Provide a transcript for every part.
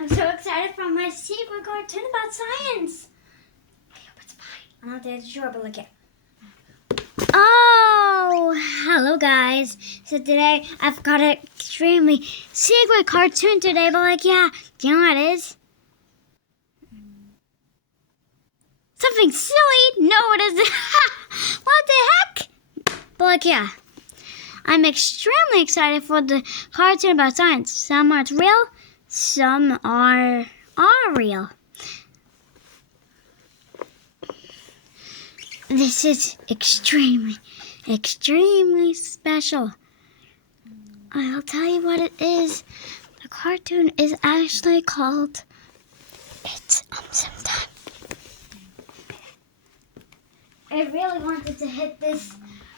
I'm so excited for my secret cartoon about science. I hope it's fine. I'm not that sure, but look at. Oh, hello guys. So today I've got an extremely secret cartoon today, but do you know what it is? Something silly? No, it isn't. What the heck? But I'm extremely excited for the cartoon about science. Some are real, some are real. This is extremely special. I'll tell you what it is. The cartoon is actually called It's Aumsum Time. I really wanted to hit this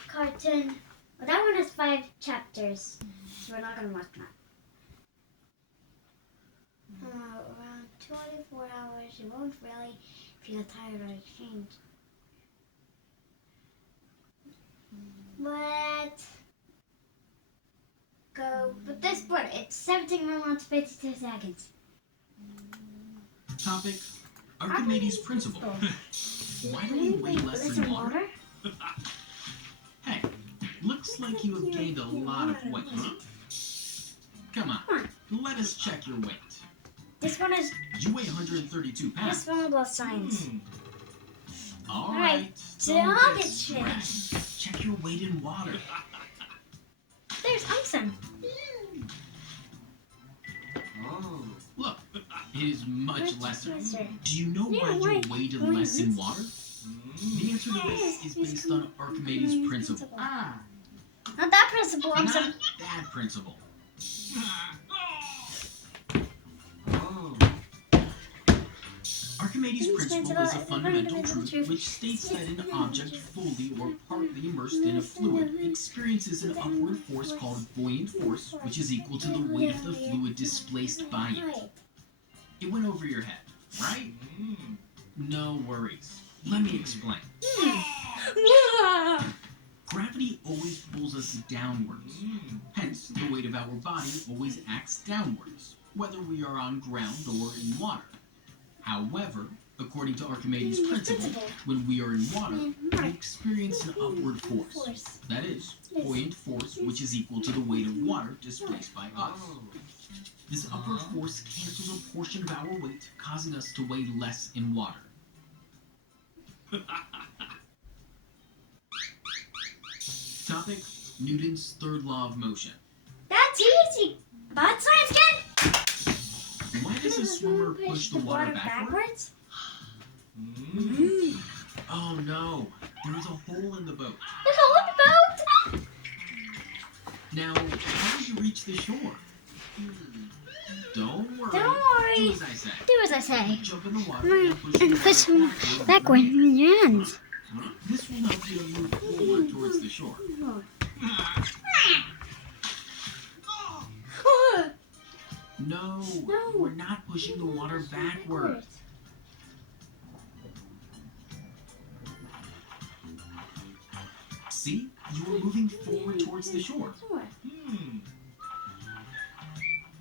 cartoon, but that one has 5 chapters, so we're not going to watch that. Around 24 hours, you won't really feel tired or ashamed. But this part, it's 17 minutes 52 seconds. Topic, Archimedes' principle. Why do we weigh less than water? Hey, looks like you have gained a lot of weight. Come on, let us check your weight. This one is... You weigh 132 pounds. This one was science. All right, don't get shit. Check your weight in water. There's aumsum. Oh, look, it is much lesser. lesser. Do you know why you weighed less in water? The answer to this is based on Archimedes' principle. Not that principle, Not aumsum. that principle. Archimedes' principle is a fundamental truth which states that an object fully or partly immersed in a fluid experiences an upward force called buoyant force, which is equal to the weight of the fluid displaced by it. It went over your head, right? No worries. Let me explain. Gravity always pulls us downwards. Hence, the weight of our body always acts downwards, whether we are on ground or in water. However, according to Archimedes' principle, when we are in water, we experience an upward force. That is, buoyant force, which is equal to the weight of water displaced by us. This upward force cancels a portion of our weight, causing us to weigh less in water. Topic, Newton's third law of motion. That's easy. About science, kid. Why does a swimmer push the water backwards? Oh no, there is a hole in the boat. There's a hole in the boat? Now, how do you reach the shore? Don't worry. Don't worry. Do as I say. Do as I say. Jump in the water And push him backward in your hands. This will help you move forward towards the shore. No, we're not pushing the water backward. See? You are moving forward towards the shore.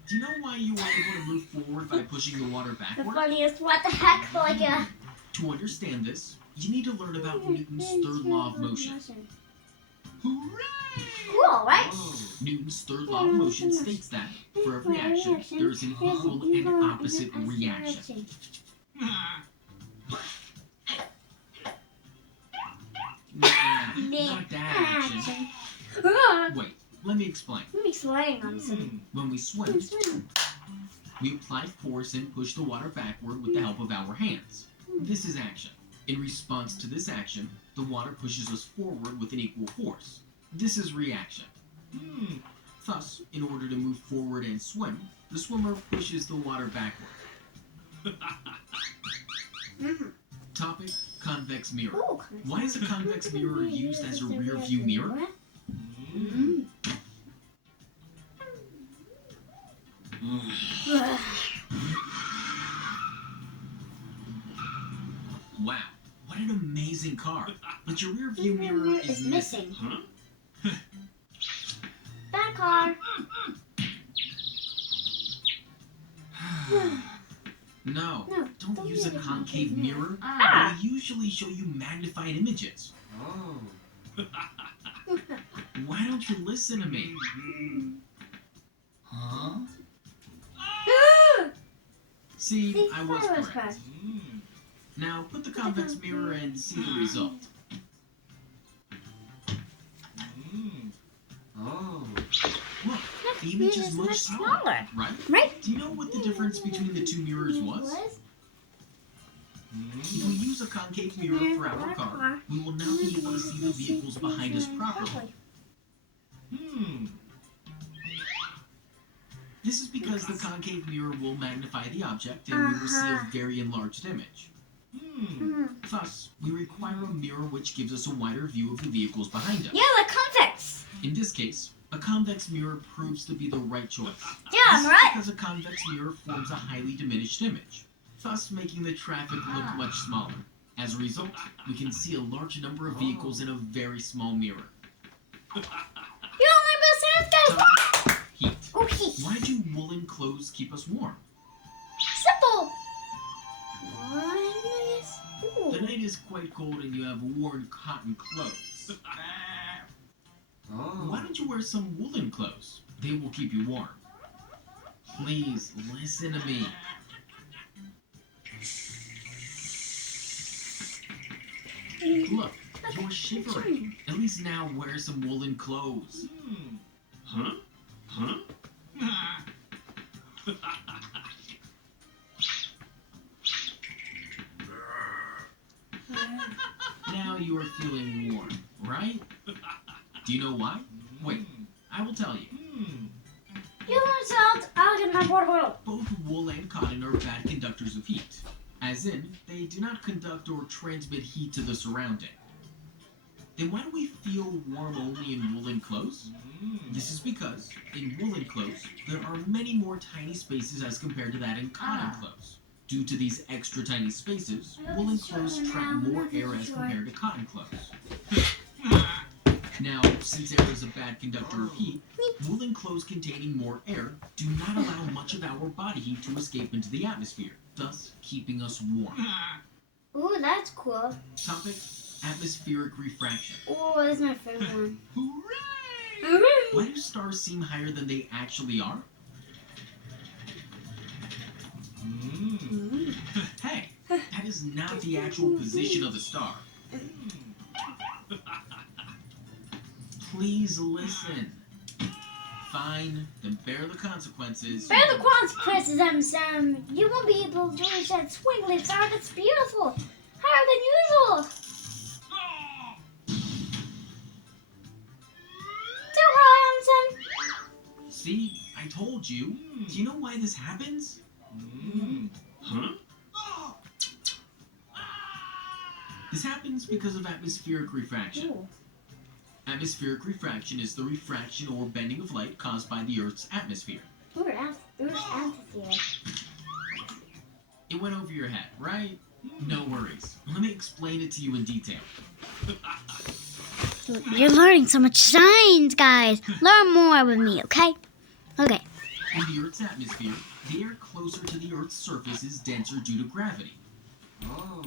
Do you know why you are able to move forward by pushing the water The backward? funniest, what the heck, To understand this, you need to learn about Newton's third law of motion. Hooray! Cool, right? Newton's third law of motion states that, for every action, there is an equal and opposite reaction. Not that action. Wait, let me explain. Let me explain, aumsum. When we swim, we apply force and push the water backward with the help of our hands. This is action. In response to this action, the water pushes us forward with an equal force. This is reaction. Thus, in order to move forward and swim, the swimmer pushes the water backward. Topic, convex mirror. Why is a convex mirror used as a rear view mirror? Wow, what an amazing car. But your rear view mirror is missing. That car. No, No, don't use a concave mirror. Ah. They usually show you magnified images. Oh. Why don't you listen to me? Huh? See, See, I was I was correct. correct. Now put the convex mirror and see the result. Oh. Look, the image is much smaller, right? Right? Do you know what the difference between the two mirrors was? If we use a concave mirror for our car, we will now be able to see the vehicles behind us properly. This is because the concave mirror will magnify the object and we will see a very enlarged image. Thus, we require a mirror which gives us a wider view of the vehicles behind us. Yeah, like convex. In this case, a convex mirror proves to be the right choice. Yeah, This I'm is right. because a convex mirror forms a highly diminished image, thus making the traffic look much smaller. As a result, we can see a large number of vehicles in a very small mirror. You don't learn about science, guys. Heat. Oh, heat. Why do woolen clothes keep us warm? Simple. Nice. Ooh. The night is quite cold and you have worn cotton clothes. Oh. Why don't you wear some woolen clothes? They will keep you warm. Please, listen to me. Look, you're shivering. At least now wear some woolen clothes. Huh? Huh? Now you are feeling warm, right? Do you know why? Wait, I will tell you. You learn salt. I'll get my water bottle. Both wool and cotton are bad conductors of heat. As in, they do not conduct or transmit heat to the surrounding. Then why do we feel warm only in woolen clothes? This is because, in woolen clothes, there are many more tiny spaces as compared to that in cotton clothes. Due to these extra tiny spaces, woolen clothes trap more air as compared to cotton clothes. Now, since air is a bad conductor of heat, woolen clothes containing more air do not allow much of our body heat to escape into the atmosphere, thus keeping us warm. Ooh, that's cool. Topic: atmospheric refraction. Ooh, that's my favorite one. Hooray! Why do stars seem higher than they actually are? Hey, that is not the actual position of the star. Please listen. Fine, then bear the consequences. Bear the consequences, Sam. You won't be able to reach that squiggly star that's beautiful. Higher than usual. Too high, Sam. See, I told you. Do you know why this happens? Huh? This happens because of atmospheric refraction. Ooh. Atmospheric refraction is the refraction or bending of light caused by the Earth's atmosphere. Earth's amphitheater. It went over your head, right? No worries. Let me explain it to you in detail. You're learning so much science, guys. Learn more with me, okay? Okay. In the Earth's atmosphere, the air closer to the Earth's surface is denser due to gravity. Oh.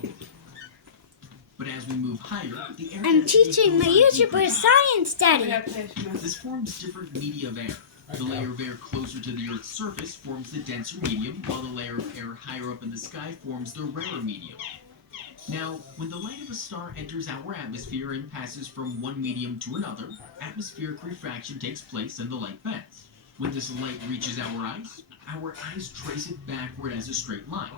But as we move higher, the air I'm density teaching my goes on YouTuber deeper. science, Daddy. This forms different media of air. The layer of air closer to the Earth's surface forms the denser medium, while the layer of air higher up in the sky forms the rarer medium. Now, when the light of a star enters our atmosphere and passes from one medium to another, atmospheric refraction takes place and the light bends. When this light reaches our eyes trace it backward as a straight line.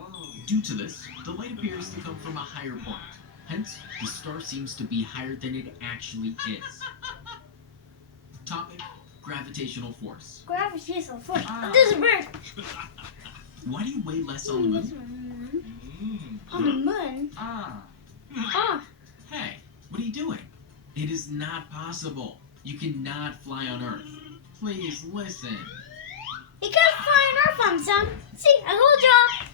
Due to this, the light appears to come from a higher point. Hence, the star seems to be higher than it actually is. Topic: gravitational force. Gravitational force. There's a bird. Why do you weigh less on the moon? On the moon? Ah. Oh. Hey, what are you doing? It is not possible. You cannot fly on Earth. Please listen. You can't fly on Earth on some. See, I told y'all.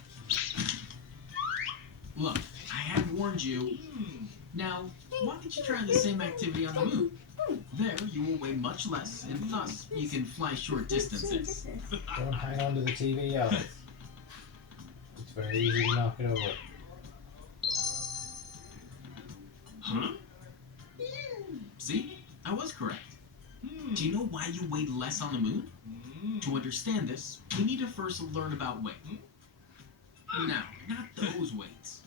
Look, I have warned you. Now, why don't you try the same activity on the moon? There, you will weigh much less, and thus, you can fly short distances. Don't hang on to the TV, Alex. very easy to knock it over. Huh? See? I was correct. Do you know why you weigh less on the moon? To understand this, we need to first learn about weight. Now, not those weights.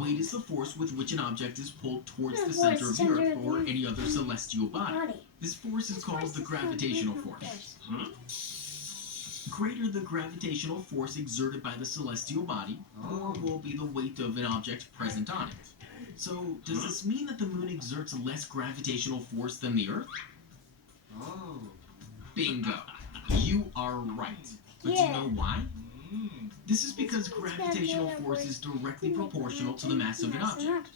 Weight is the force with which an object is pulled towards the center of the Earth or any other celestial body. This force is called the gravitational force. Greater the gravitational force exerted by the celestial body, more will be the weight of an object present on it. So, does this mean that the moon exerts less gravitational force than the Earth? Oh. Bingo. You are right. But do you know why? This is because gravitational force is directly proportional to the mass of an object.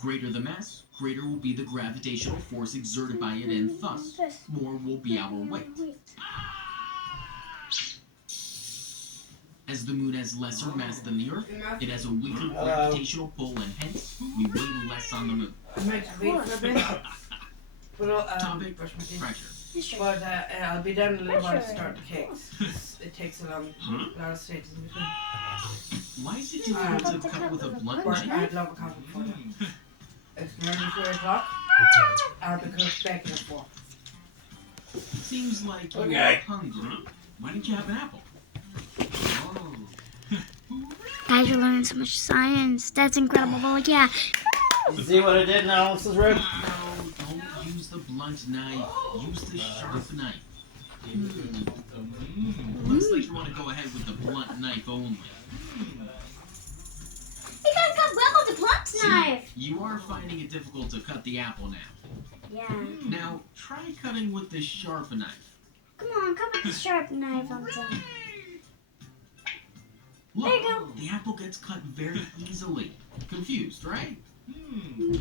Greater the mass, greater will be the gravitational force exerted by it, and thus, more will be our weight. As the moon has lesser mass than the Earth, it has a weaker gravitational pull, and hence, we weigh less on the moon. Topic, pressure. But I'll be down in a little while to start the cakes. It takes a lot of stages in between. Why is it difficult to cut with a blunt knife? I'd love a coffee before that. It's nearly 4 o'clock. I'll be cooked bacon at 4. Seems like you're hungry. Why don't you have an apple? Oh. Guys, you're learning so much science. That's incredible. Well, yeah. You see what I did now? This is rude. No, don't use the blunt knife. Use the sharp knife. Looks like you want to go ahead with the blunt knife only. You guys got well with the blunt knife. You are finding it difficult to cut the apple now. Yeah. Now, try cutting with the sharp knife. Come on, cut with the sharp knife on top. Look, There you go. the apple gets cut very easily. Confused, right?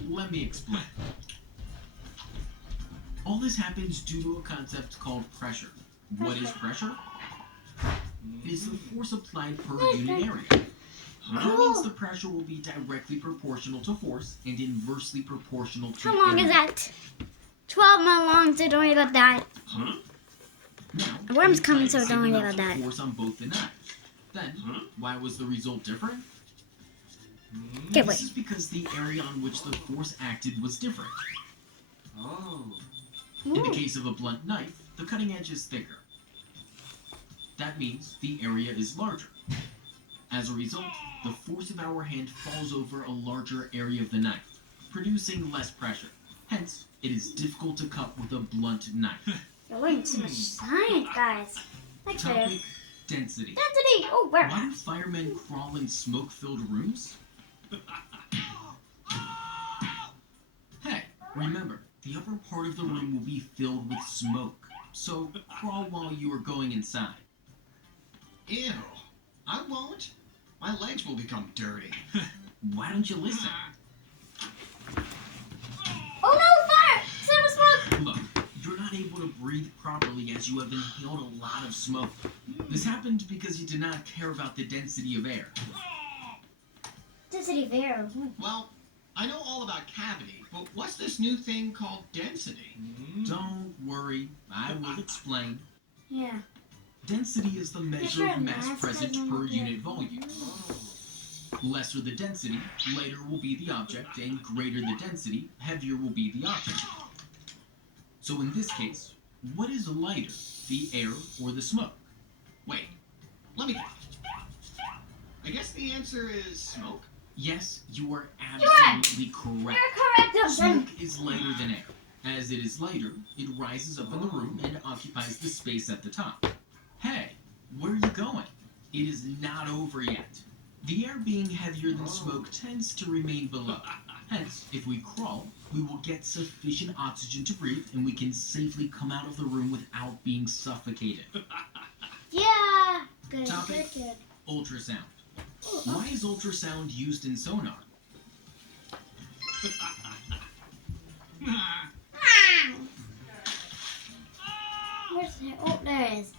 Let me explain. All this happens due to a concept called pressure. What is pressure? It is the force applied per unit area. That means the pressure will be directly proportional to force and inversely proportional to How long area. is that? 12 minutes long, so don't worry about that. Now, A worm's we coming, applied so the don't same worry amount about of that. force on both the knives. Then, why was the result different? Okay, This wait. is because the area on which the force acted was different. Oh. In the case of a blunt knife, the cutting edge is thicker. That means the area is larger. As a result, the force of our hand falls over a larger area of the knife, producing less pressure. Hence, it is difficult to cut with a blunt knife. You're learning so much science, guys. Next video. Topic, density. Density. Oh, where? Why do firemen crawl in smoke-filled rooms? Hey, remember, the upper part of the room will be filled with smoke, so crawl while you are going inside. Ew. I won't. My legs will become dirty. Why don't you listen? Oh no, fire! Silver smoke! Look, you're not able to breathe properly as you have inhaled a lot of smoke. This happened because you did not care about the density of air. Density of air. Well, I know all about cavity, but what's this new thing called density? Don't worry, I will explain. Yeah. Density is the measure of mass mass present present per in the- unit volume. Lesser the density, lighter will be the object, and greater the density, heavier will be the object. So in this case, what is lighter, the air or the smoke? Wait, let me think. I guess the answer is smoke. Yes, you are absolutely correct. You're correct, Dustin. Smoke is lighter than air. As it is lighter, it rises up in the room and occupies the space at the top. Hey, where are you going? It is not over yet. The air being heavier than smoke tends to remain below. Hence, if we crawl, we will get sufficient oxygen to breathe and we can safely come out of the room without being suffocated. Yeah. Good, Topic. good, good. Ultrasound. Why is ultrasound used in sonar? Where's it? Oh, there it is.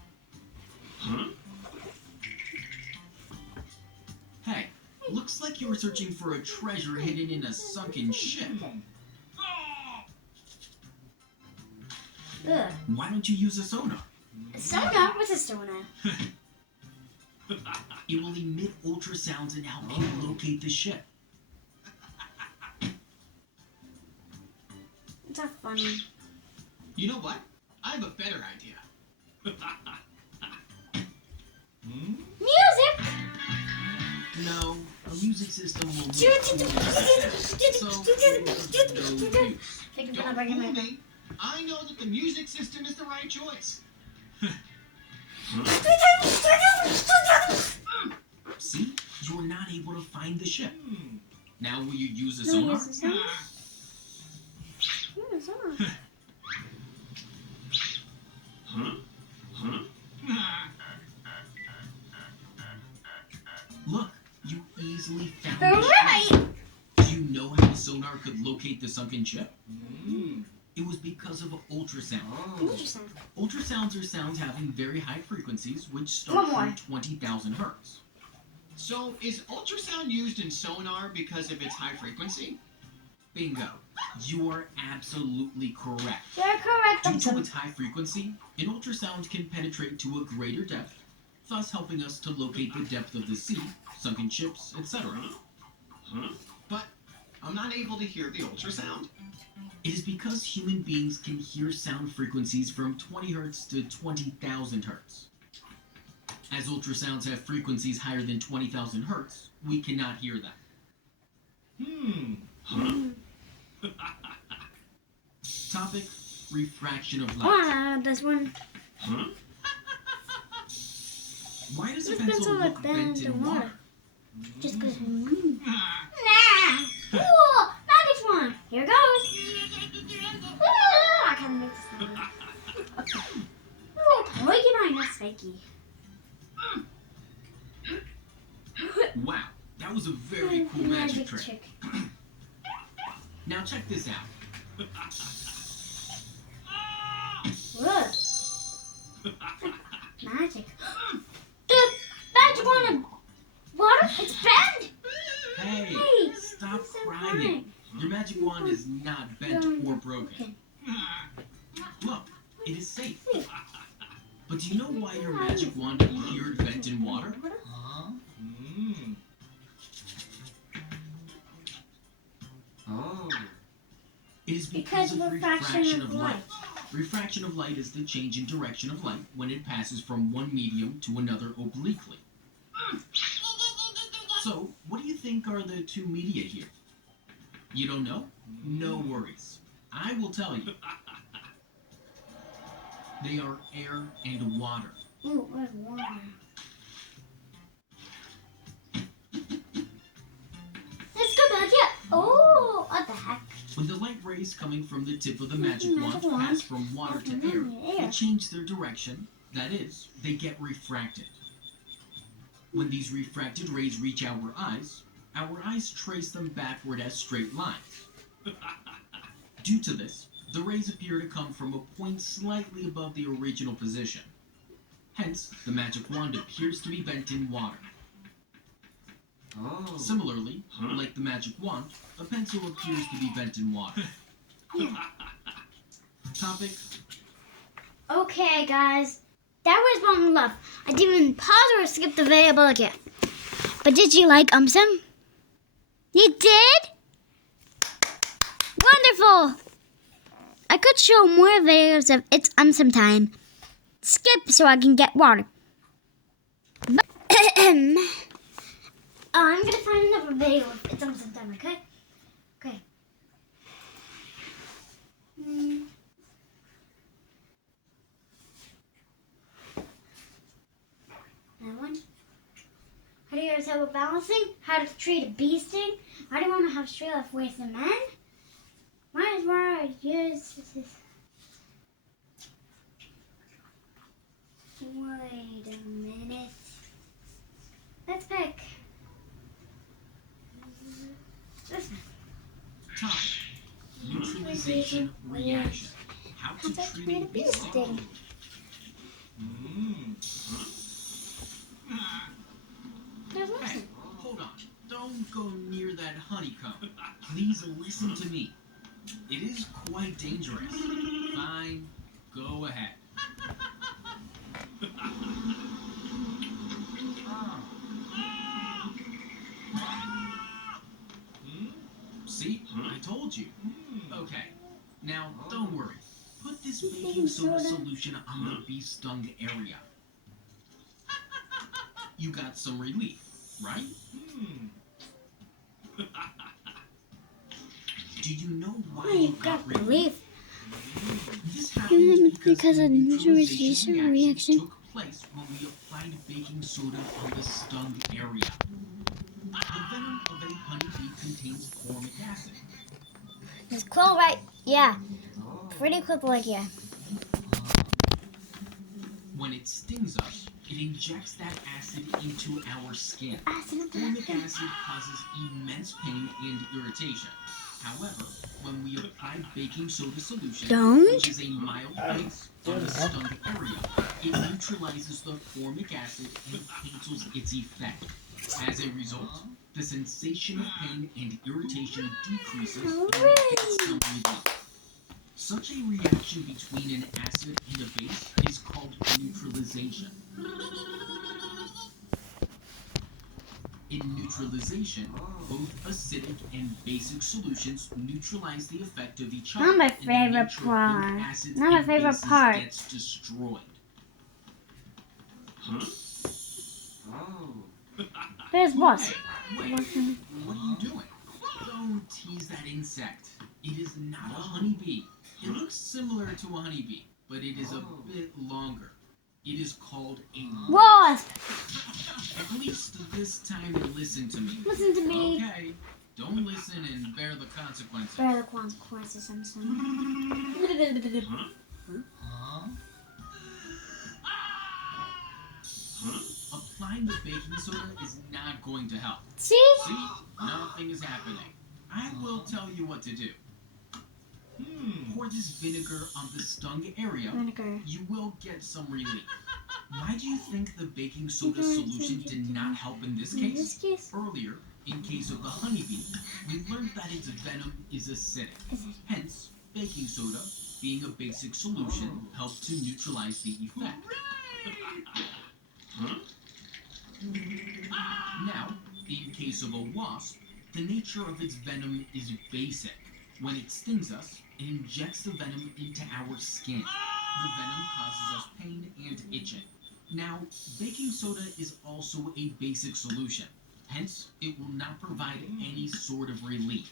Hey, looks like you were searching for a treasure hidden in a sunken ship. Ugh. Why don't you use a sonar? A sonar? What's a sonar? It will emit ultrasounds and help you locate the ship. It's not funny. You know what? I have a better idea. Music! No, a music system will Do need so no use. Don't fool me. I know that the music system is the right choice. See? You are not able to find the ship. Now will you use a No, sonar? use the sonar. Use the sonar. Look, you easily found All the ship. right. Do you know how the sonar could locate the sunken ship? It was because of ultrasound. Interesting. Ultrasounds are sounds having very high frequencies, which One start more. from 20,000 hertz. So, is ultrasound used in sonar because of its high frequency? Bingo. You are absolutely correct. You're correct. Due to its high frequency, an ultrasound can penetrate to a greater depth, thus helping us to locate the depth of the sea, sunken ships, etc. But I'm not able to hear the ultrasound. It is because human beings can hear sound frequencies from 20 hertz to 20,000 hertz. As ultrasounds have frequencies higher than 20,000 hertz, we cannot hear them. Topic: refraction of light. This one. Why does a This pencil pencil look look bent in water? Just because. Nah. Cool. Magic one. Here goes. I can't make this sound. Look at mine. That's fakey. Wow, that was a very cool magic trick. Now check this out. Look. Magic. The magic one. Water. It's bent. Hey, stop it's so crying. fine. Your magic wand is not bent or broken. Look, it is safe. But do you know why your magic wand appeared bent in water? It is because of refraction of light. Refraction of light is the change in direction of light when it passes from one medium to another obliquely. So, what do you think are the two media here? You don't know? No worries. I will tell you. They are air and water. Ooh, where's water? Let's go back here. Oh, what the heck? When the light rays coming from the tip of the magic wand pass from water to air, they change their direction. That is, they get refracted. When these refracted rays reach our eyes trace them backward as straight lines. Due to this, the rays appear to come from a point slightly above the original position. Hence, the magic wand appears to be bent in water. Similarly, like the magic wand, a pencil appears to be bent in water. Topic: Okay, guys. That was One Love. I didn't even pause or skip the video, but look at. But did you like aumsum? You did? Wonderful! I could show more videos of It's aumsum time. Skip so I can get water. But I'm gonna find another video of It's aumsum time, okay? Okay. That one. How do you guys have balancing? How to treat a bee sting? Why do you want to have straight left waist and men? Why is where I use this? Wait a minute. Let's pick this one. topic: neutralization reaction. How to treat a bee sting. There's Hey, nothing. hold on. Don't go near that honeycomb. Please listen to me. It is quite dangerous. Fine, go ahead. Now, don't worry. Put this baking soda solution on the bee stung area. You got some relief, right? Do you know why Oh, you you got relief? relief. This happens Because the of neutralization reaction. took place when we applied baking soda on the stung area. The venom of a honeybee contains formic acid. It's cool, right? Yeah. Pretty cool, like yeah. When it stings us, it injects that acid into our skin. Formic acid causes immense pain and irritation. However, when we apply baking soda solution, which is a mild base on the stung area, it neutralizes the formic acid and cancels its effect. As a result, the sensation of pain and irritation decreases and we get some relief. Such a reaction between an acid and a base is called neutralization. In neutralization, both acidic and basic solutions neutralize the effect of each other. Not my and the favorite nature of both part. acids Not my and favorite bases part. gets destroyed. There's boss. Hey, wait, what are you doing? Don't tease that insect. It is not a honeybee. It looks similar to a honeybee, but it is a bit longer. It is called a Wasp. At least this time listen to me. Listen to me. Okay, don't listen and bear the consequences. Bear the consequences, I'm sorry. Applying the baking soda is not going to help. See? See? Nothing is happening. I will tell you what to do. Pour this vinegar on the stung area. Vinegar. You will get some relief. Why do you think the baking soda solution did not help in this In this case? case, Earlier, in case of the honeybee, we learned that its venom is acidic. Hence, baking soda, being a basic solution, helped to neutralize the effect. Now, in case of a wasp, the nature of its venom is basic. When it stings us, it injects the venom into our skin. The venom causes us pain and itching. Now, baking soda is also a basic solution. Hence, it will not provide any sort of relief.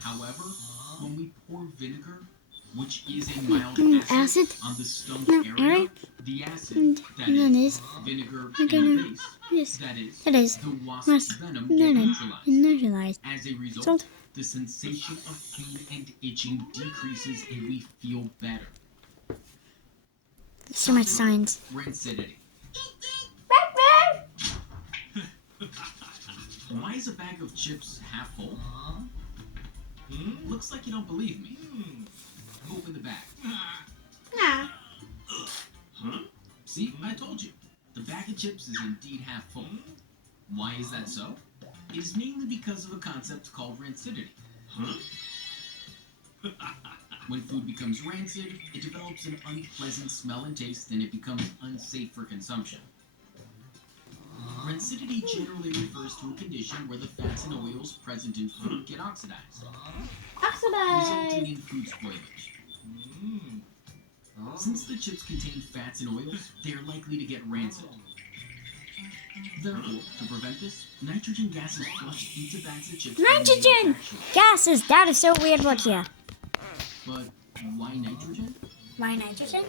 However, when we pour vinegar, which is a mild acid, on the stung area, the acid, that is, vinegar and base, yes, that is, it is. the wasp's Must venom get neutralized. neutralized. As a result, the sensation of pain and itching decreases and we feel better. So much science. Rancidity. Why is a bag of chips half full? Looks like you don't believe me. Open the bag. See, I told you. The bag of chips is indeed half full. Why is that so? It is mainly because of a concept called rancidity. When food becomes rancid, it develops an unpleasant smell and taste, and it becomes unsafe for consumption. Rancidity generally refers to a condition where the fats and oils present in food get oxidized, resulting in food spoilage. Since the chips contain fats and oils, they are likely to get rancid. Therefore, to prevent this, nitrogen gas is flushed into bags of chips. Nitrogen gases. That is so weird. Look here. But why nitrogen? Why nitrogen?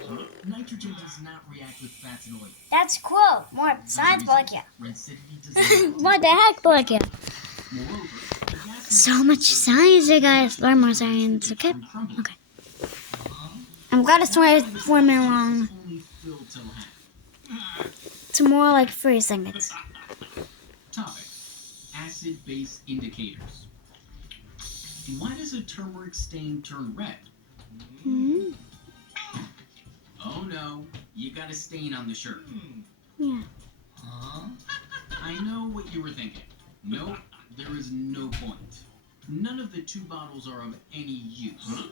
Nitrogen does not react with fats and oils. That's cool. More science. Look here. Rancidity does not. What the heck? Look here. Moreover, the gas is So much science, you guys. Learn more science, okay? crumbling. Okay. I'm glad it's only 4 minutes long. Only filled till half. It's more like 3 seconds. Topic: acid-base indicators. Why does a turmeric stain turn red? Hmm? Oh no, you got a stain on the shirt. Yeah. I know what you were thinking. Nope, there is no point. None of the 2 bottles are of any use.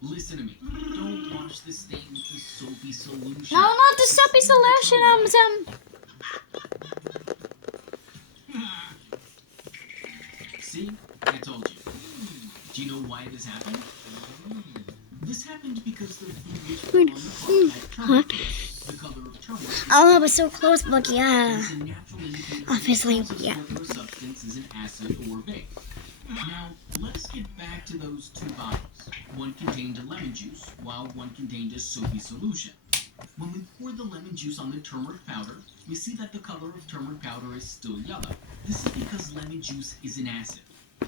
Listen to me. Don't wash the stain with the soapy solution. No, not the soapy solution, See? I told you. Do you know why this happened? happened because the food was put on the clock had turmeric. The color of turmeric Oh, I was so close, but yeah. is a natural indicator Obviously, that tells us yeah. whether a substance is an acid or a base. Now, let's get back to those two bottles. One contained a lemon juice, while one contained a soapy solution. When we pour the lemon juice on the turmeric powder, we see that the color of turmeric powder is still yellow. This is because lemon juice is an acid.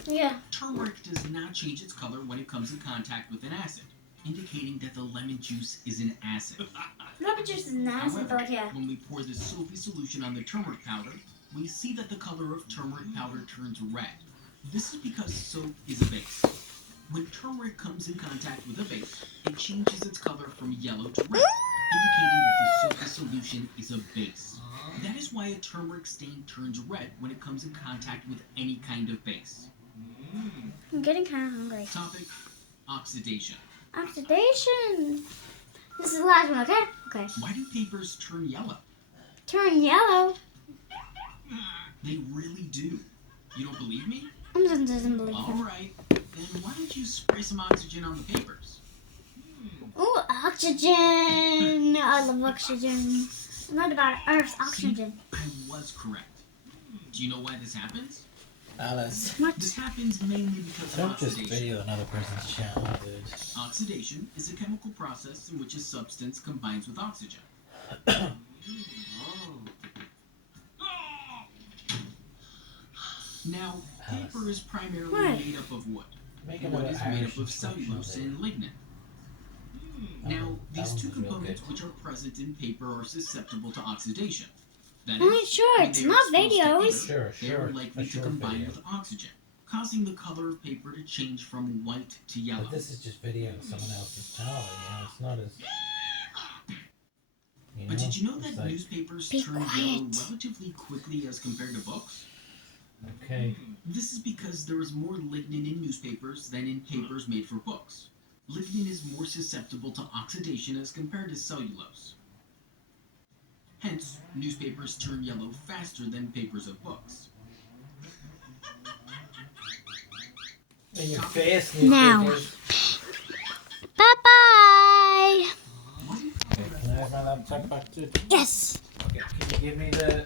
Yeah. Turmeric does not change its color when it comes in contact with an acid, indicating that the lemon juice is an acid. Lemon juice is nice, However, but yeah. when we pour the soapy solution on the turmeric powder, we see that the color of turmeric powder turns red. This is because soap is a base. When turmeric comes in contact with a base, it changes its color from yellow to red, indicating that the soapy solution is a base. That is why a turmeric stain turns red when it comes in contact with any kind of base. I'm getting kind of hungry. Topic: oxidation. Oxidation. This is the last one, okay? Okay. Why do papers turn yellow? Turn yellow. They really do. You don't believe me? Aumsum doesn't believe All him. right. Then why don't you spray some oxygen on the papers? Ooh, oxygen. I love oxygen. I'm not about Earth's oxygen. I was correct. Do you know why this happens? Alice, What? This happens mainly because of don't just oxidation. video another person's channel, dude. Oxidation is a chemical process in which a substance combines with oxygen. Now, paper is primarily What? made up of wood. Make Wood another is made Irish up of cellulose and lignin. Now, these two components which are present in paper are susceptible to oxidation. That Only is, short, when they are not exposed to videos. air, Sure, they are sure. likely A to short combine video. with oxygen, causing the color of paper to change from white to yellow. But this is just video of someone else's channel, it's not as... But did you know it's that like, newspapers Be turn yellow quiet. relatively quickly as compared to books? okay, This is because there is more lignin in newspapers than in papers made for books. Lignin is more susceptible to oxidation as compared to cellulose. Hence, newspapers turn yellow faster than papers of books. in your face, Now. newspapers. Bye-bye. Okay, can I have my laptop back, dude? Yes. Okay, can you give me the